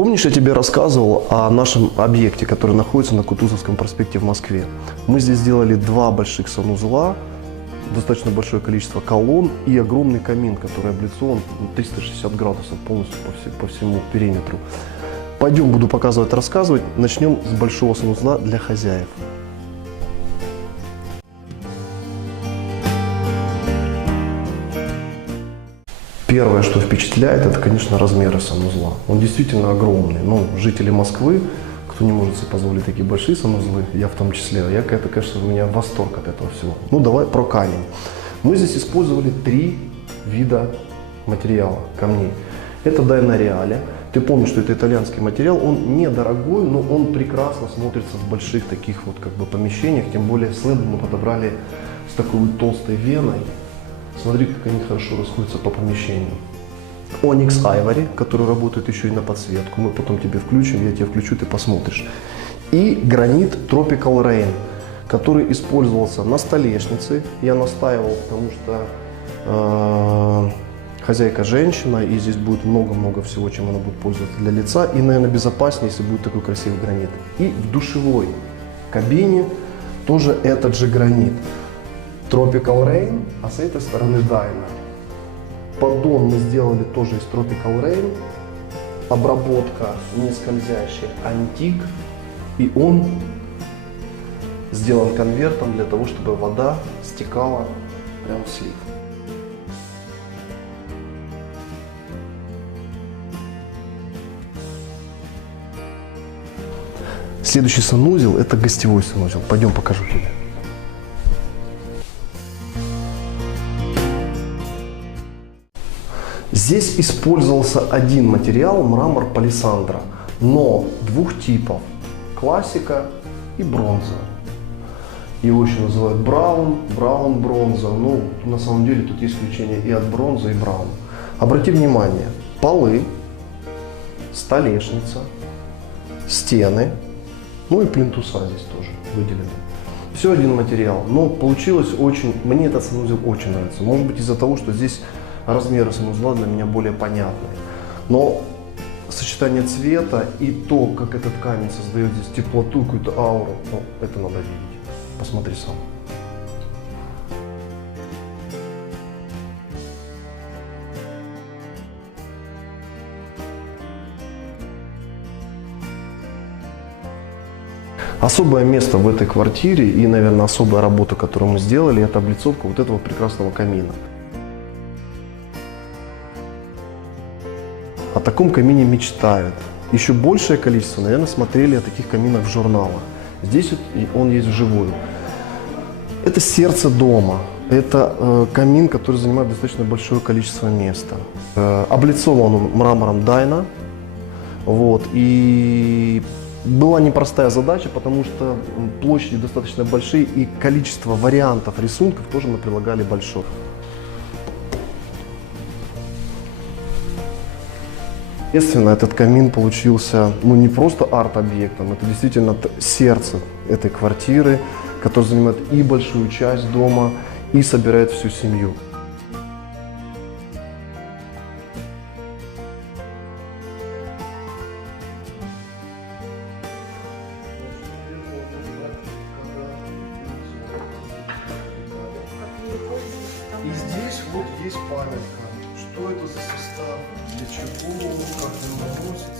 Помнишь, я тебе рассказывал о нашем объекте, который находится на Кутузовском проспекте в Москве? Мы здесь сделали два больших санузла, достаточно большое количество колонн и огромный камин, который облицован 360 градусов полностью по всему периметру. Пойдем, буду показывать, рассказывать. Начнем с большого санузла для хозяев. Первое, что впечатляет, это, конечно, размеры санузла. Он действительно огромный. Ну, жители Москвы, кто не может себе позволить такие большие санузлы, я в том числе, это, конечно, у меня восторг от этого всего. Ну, давай про камень. Мы здесь использовали 3 вида материала, камней. Это Дайна-Реале. Ты помнишь, что это итальянский материал, он недорогой, но он прекрасно смотрится в больших таких вот как бы помещениях, тем более слэбы мы подобрали с такой вот толстой веной. Смотри, как они хорошо расходятся по помещению. Onyx Ivory, который работает еще и на подсветку. Мы потом тебе включим, я тебе включу, ты посмотришь. И гранит Tropical Rain, который использовался на столешнице. Я настаивал, потому что хозяйка женщина, и здесь будет много-много всего, чем она будет пользоваться для лица. И, наверное, безопаснее, если будет такой красивый гранит. И в душевой кабине тоже этот же гранит. Tropical Rain, а с этой стороны Dyna. Поддон мы сделали тоже из Tropical Rain. Обработка не скользящая, антик. И он сделан конвертом для того, чтобы вода стекала прямо в слив. Следующий санузел – это гостевой санузел. Пойдем покажу тебе. Здесь использовался один материал – мрамор палисандра, но 2 типов – классика и бронза. Его еще называют браун-бронза, но на самом деле тут есть исключение и от бронзы, и брауна. Обрати внимание, полы, столешница, стены, ну и плинтуса здесь тоже выделены. Все один материал, но получилось очень, мне этот санузел очень нравится. Может быть из-за того, что здесь размеры санузла для меня более понятные. Но сочетание цвета и то, как этот камень создает здесь теплоту, какую-то ауру, ну, это надо видеть. Посмотри сам. Особое место в этой квартире и, наверное, особая работа, которую мы сделали, это облицовка вот этого прекрасного камина. О таком камине мечтают. Еще большее количество, наверное, смотрели о таких каминах в журналах. Здесь он есть вживую. Это сердце дома. Это камин, который занимает достаточно большое количество места. Облицован он мрамором Dyna. Вот. И была непростая задача, потому что площади достаточно большие и количество вариантов рисунков тоже мы прилагали большое. Естественно, этот камин получился не просто арт-объектом, это действительно сердце этой квартиры, который занимает и большую часть дома, и собирает всю семью. И здесь вот есть памятка, что это за состав, для чего, как он наносится.